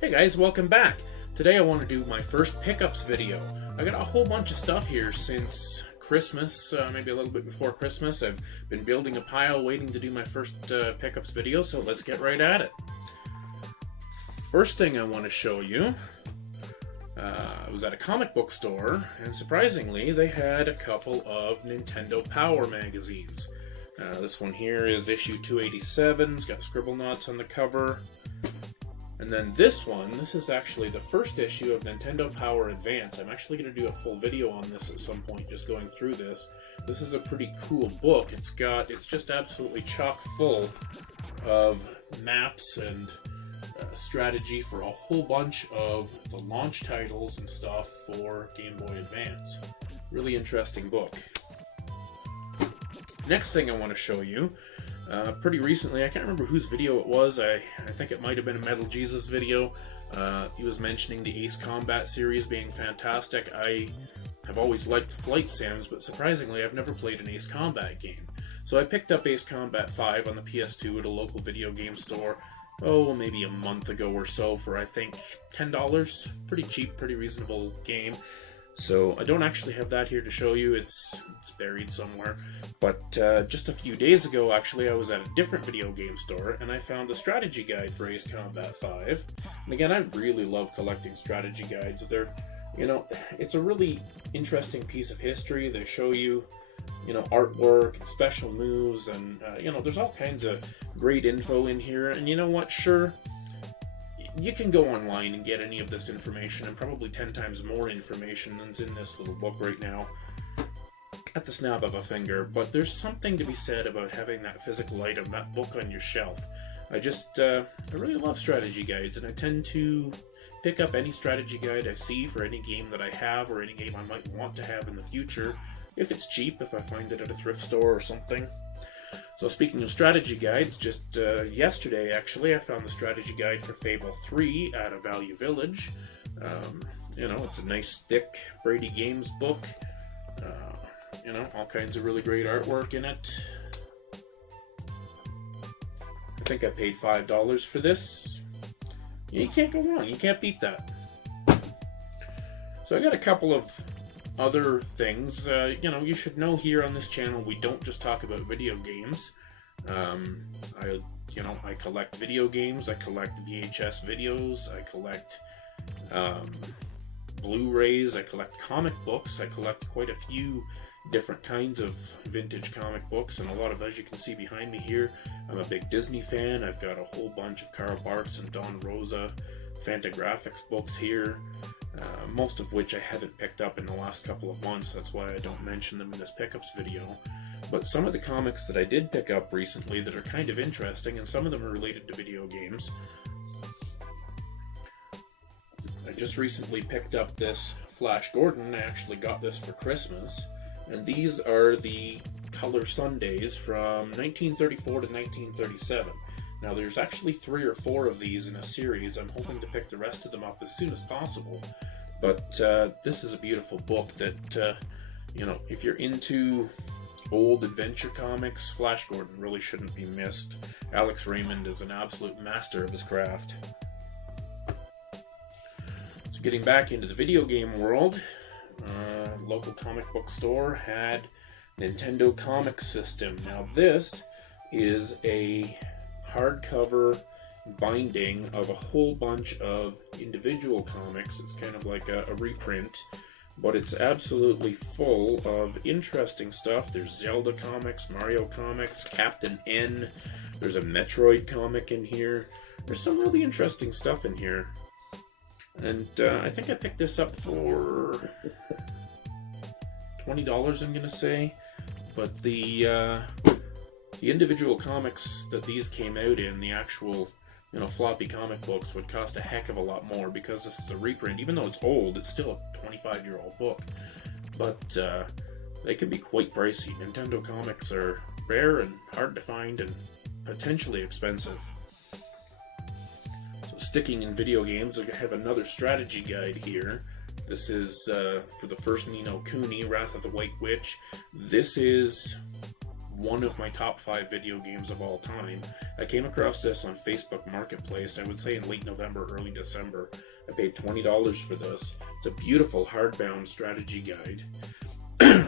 Hey guys, welcome back. Today I want to do my first pickups video. I got a whole bunch of stuff here since Christmas, maybe a little bit before Christmas. I've been building a pile waiting to do my first pickups video, so let's get right at it. First thing I want to show you, I was at a comic book store, and surprisingly they had a couple of Nintendo Power magazines. This one here is issue 287, it's got scribble knots on the cover. And then this is actually the first issue of Nintendo Power Advance. I'm actually going to do a full video on this at some point, just going through this. This is a pretty cool book. It's just absolutely chock full of maps and strategy for a whole bunch of the launch titles and stuff for Game Boy Advance. Really interesting book. Next thing I want to show you, pretty recently, I can't remember whose video it was, I think it might have been a Metal Jesus video. He was mentioning the Ace Combat series being fantastic. I have always liked flight sims, but surprisingly I've never played an Ace Combat game. So I picked up Ace Combat 5 on the PS2 at a local video game store, maybe a month ago or so for I think $10. Pretty cheap, pretty reasonable game. So I don't actually have that here to show you, it's buried somewhere. But just a few days ago, actually, I was at a different video game store, and I found the strategy guide for Ace Combat 5. And again, I really love collecting strategy guides. It's a really interesting piece of history. They show you, artwork and special moves, and, there's all kinds of great info in here. And you know what, sure, you can go online and get any of this information, and probably 10 times more information than's in this little book right now, at the snap of a finger. But there's something to be said about having that physical item, that book on your shelf. I really love strategy guides, and I tend to pick up any strategy guide I see for any game that I have, or any game I might want to have in the future, if it's cheap, if I find it at a thrift store or something. So speaking of strategy guides, just yesterday actually, I found the strategy guide for Fable 3 at a Value Village. It's a nice thick Brady Games book. All kinds of really great artwork in it. I think I paid $5 for this. You can't go wrong, you can't beat that. So I got a couple of other things. You should know here on this channel we don't just talk about video games. I collect video games, I collect VHS videos, I collect Blu-rays, I collect comic books, I collect quite a few different kinds of vintage comic books, and a lot of, as you can see behind me here, I'm a big Disney fan. I've got a whole bunch of Karl Barks and Don Rosa Fantagraphics books here. Most of which I haven't picked up in the last couple of months, that's why I don't mention them in this pickups video. But some of the comics that I did pick up recently that are kind of interesting, and some of them are related to video games. I just recently picked up this Flash Gordon. I actually got this for Christmas, and these are the Color Sundays from 1934 to 1937. Now there's actually 3 or 4 of these in a series. I'm hoping to pick the rest of them up as soon as possible. But this is a beautiful book that, if you're into old adventure comics, Flash Gordon really shouldn't be missed. Alex Raymond is an absolute master of his craft. So getting back into the video game world, local comic book store had Nintendo Comic System. Now this is a hardcover binding of a whole bunch of individual comics. It's kind of like a reprint, but it's absolutely full of interesting stuff. There's Zelda comics, Mario comics, Captain N. There's a Metroid comic in here. There's some really interesting stuff in here. And I think I picked this up for $20, I'm gonna say. But the individual comics that these came out in, the actual, floppy comic books, would cost a heck of a lot more, because this is a reprint. Even though it's old, it's still a 25-year-old book. But they can be quite pricey. Nintendo comics are rare and hard to find and potentially expensive. So sticking in video games, I have another strategy guide here. This is for the first Ni no Kuni, Wrath of the White Witch. This is one of my top 5 video games of all time. I came across this on Facebook Marketplace, I would say in late November, early December. I paid $20 for this. It's a beautiful hardbound strategy guide.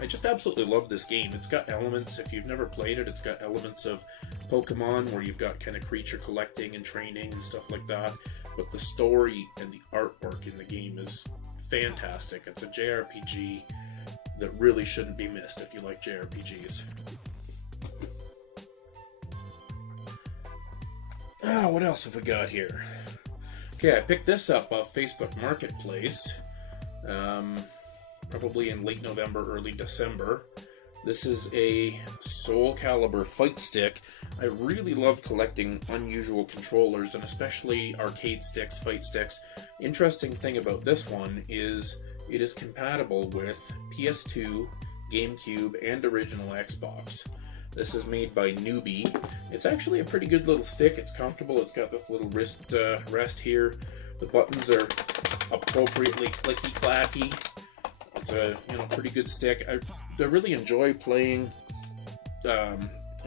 I just absolutely love this game. It's got elements, if you've never played it, it's got elements of Pokemon where you've got kind of creature collecting and training and stuff like that. But the story and the artwork in the game is fantastic. It's a JRPG that really shouldn't be missed if you like JRPGs. What else have we got here? Okay, I picked this up off Facebook Marketplace. Probably in late November, early December. This is a Soul Calibur fight stick. I really love collecting unusual controllers, and especially arcade sticks, fight sticks. Interesting thing about this one is it is compatible with PS2, GameCube, and original Xbox. This is made by Newbie. It's actually a pretty good little stick. It's comfortable. It's got this little wrist rest here. The buttons are appropriately clicky-clacky. It's a pretty good stick. I really enjoy playing. I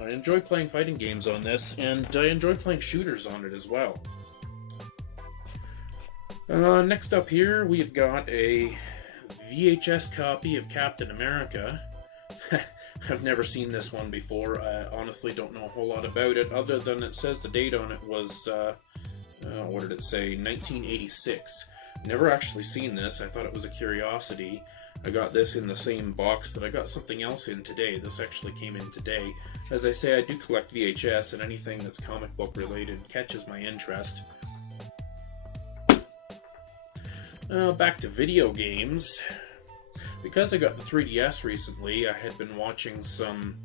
enjoy playing fighting games on this, and I enjoy playing shooters on it as well. Next up here, we've got a VHS copy of Captain America. I've never seen this one before. I honestly don't know a whole lot about it, other than it says the date on it was, what did it say? 1986. Never actually seen this. I thought it was a curiosity. I got this in the same box that I got something else in today. This actually came in today. As I say, I do collect VHS, and anything that's comic book related catches my interest. Back to video games. Because I got the 3DS recently, I had been watching some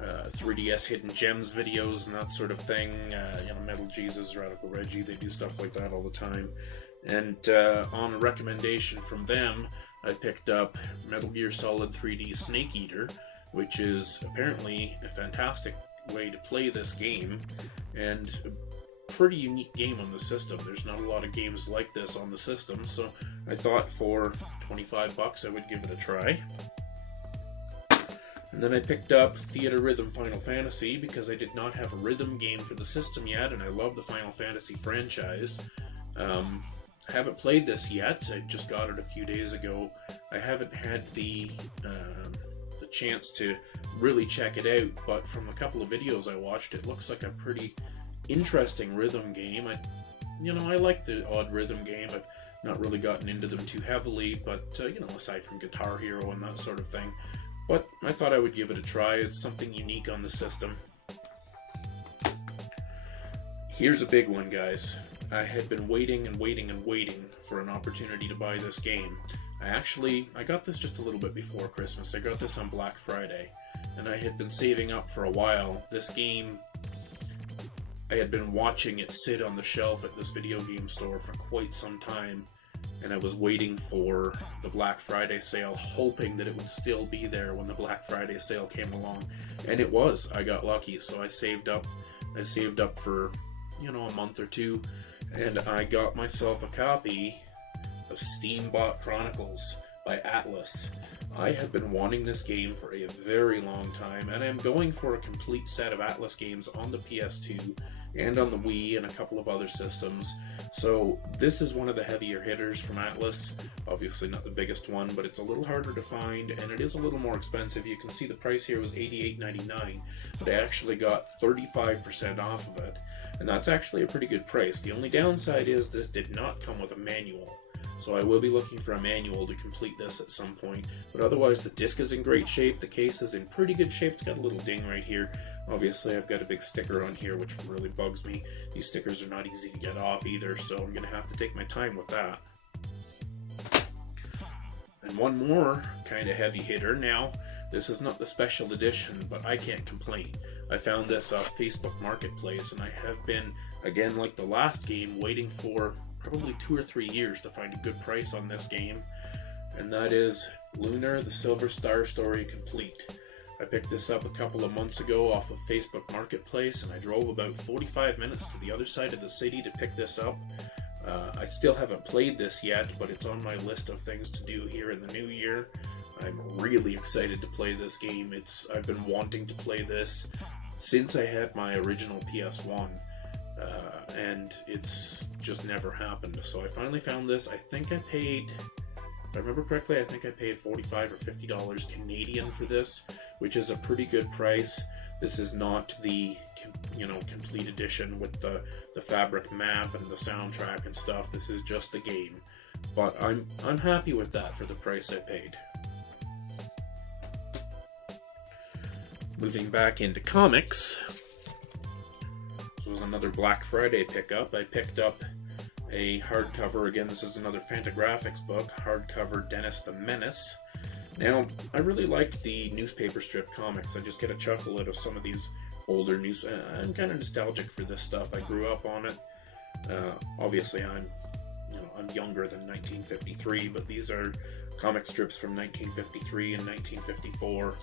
3DS Hidden Gems videos and that sort of thing. Metal Jesus, Radical Reggie, they do stuff like that all the time. And on a recommendation from them, I picked up Metal Gear Solid 3D Snake Eater, which is apparently a fantastic way to play this game, and a pretty unique game on the system. There's not a lot of games like this on the system, so I thought for $25 I would give it a try. And then I picked up Theater Rhythm Final Fantasy because I did not have a rhythm game for the system yet, and I love the Final Fantasy franchise. I haven't played this yet. I just got it a few days ago. I haven't had the chance to really check it out, but from a couple of videos I watched, it looks like a pretty interesting rhythm game. I like the odd rhythm game. I've not really gotten into them too heavily, but aside from Guitar Hero and that sort of thing. But I thought I would give it a try. It's something unique on the system. Here's a big one, guys. I had been waiting and waiting and waiting for an opportunity to buy this game. I got this just a little bit before Christmas. I got this on Black Friday, and I had been saving up for a while. This game, I had been watching it sit on the shelf at this video game store for quite some time, and I was waiting for the Black Friday sale, hoping that it would still be there when the Black Friday sale came along. And it was. I got lucky, so I saved up. I saved up for, a month or two, and I got myself a copy of Steambot Chronicles by Atlas. I have been wanting this game for a very long time, and I'm going for a complete set of Atlas games on the PS2 and on the Wii and a couple of other systems. So this is one of the heavier hitters from Atlas. Obviously not the biggest one, but it's a little harder to find, and it is a little more expensive. You can see the price here was $88.99, but I actually got 35% off of it, and that's actually a pretty good price. The only downside is this did not come with a manual, so I will be looking for a manual to complete this at some point. But otherwise, the disc is in great shape, the case is in pretty good shape. It's got a little ding right here. Obviously, I've got a big sticker on here, which really bugs me. These stickers are not easy to get off either, so I'm going to have to take my time with that. And one more kind of heavy hitter. Now, this is not the special edition, but I can't complain. I found this off Facebook Marketplace, and I have been, again like the last game, waiting for probably 2 or 3 years to find a good price on this game, and that is Lunar: The Silver Star Story Complete. I picked this up a couple of months ago off of Facebook Marketplace, and I drove about 45 minutes to the other side of the city to pick this up. I still haven't played this yet, but it's on my list of things to do here in the new year. I'm really excited to play this game. I've been wanting to play this since I had my original PS1, and it's just never happened. So I finally found this. I think I paid, if I remember correctly, I think I paid $45 or $50 Canadian for this, which is a pretty good price. This is not the, complete edition with the fabric map and the soundtrack and stuff. This is just the game. But I'm happy with that for the price I paid. Moving back into comics, this was another Black Friday pickup. I picked up a hardcover, again this is another Fantagraphics book, hardcover Dennis the Menace. Now, I really like the newspaper strip comics. I just get a chuckle out of some of these older news. I'm kind of nostalgic for this stuff. I grew up on it. Obviously, I'm younger than 1953, but these are comic strips from 1953 and 1954.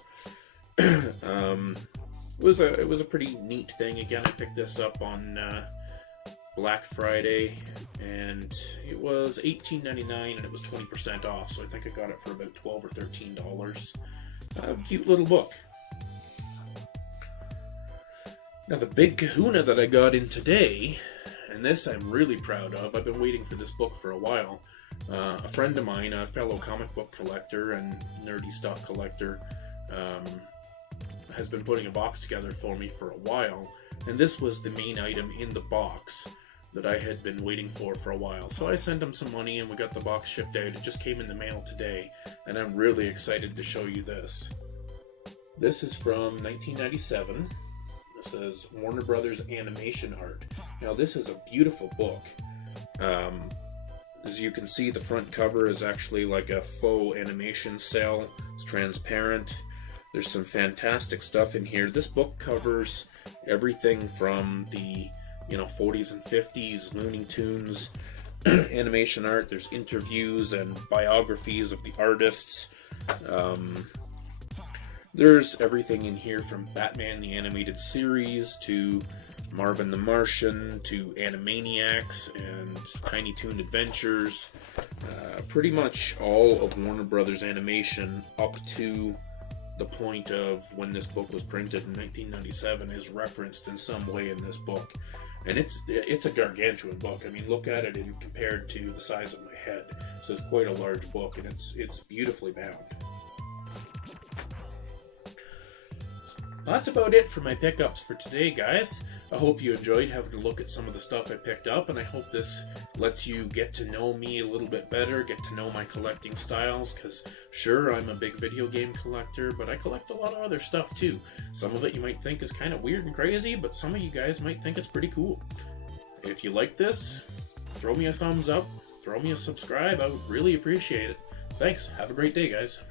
It was a pretty neat thing. Again, I picked this up on Black Friday, and it was $18.99, and it was 20% off. So I think I got it for about $12 or $13. Cute little book. Now the big kahuna that I got in today, and this I'm really proud of. I've been waiting for this book for a while. A friend of mine, a fellow comic book collector and nerdy stuff collector, has been putting a box together for me for a while, and this was the main item in the box that I had been waiting for a while. So I sent him some money and we got the box shipped out. It just came in the mail today, and I'm really excited to show you this. This is from 1997. This is Warner Brothers animation art. Now this is a beautiful book. As you can see, the front cover is actually like a faux animation cell. It's transparent. There's some fantastic stuff in here. This book covers everything from the 40s and 50s Looney Tunes animation art. There's interviews and biographies of the artists. There's everything in here from Batman the Animated Series to Marvin the Martian to Animaniacs and Tiny Toon Adventures. Pretty much all of Warner Brothers animation up to the point of when this book was printed in 1997 is referenced in some way in this book. And it's a gargantuan book. I mean, look at it and compared to the size of my head. So it's quite a large book, and it's beautifully bound. That's about it for my pickups for today, guys. I hope you enjoyed having a look at some of the stuff I picked up, and I hope this lets you get to know me a little bit better, get to know my collecting styles, because sure, I'm a big video game collector, but I collect a lot of other stuff too. Some of it you might think is kind of weird and crazy, but some of you guys might think it's pretty cool. If you like this, throw me a thumbs up, throw me a subscribe, I would really appreciate it. Thanks, have a great day, guys.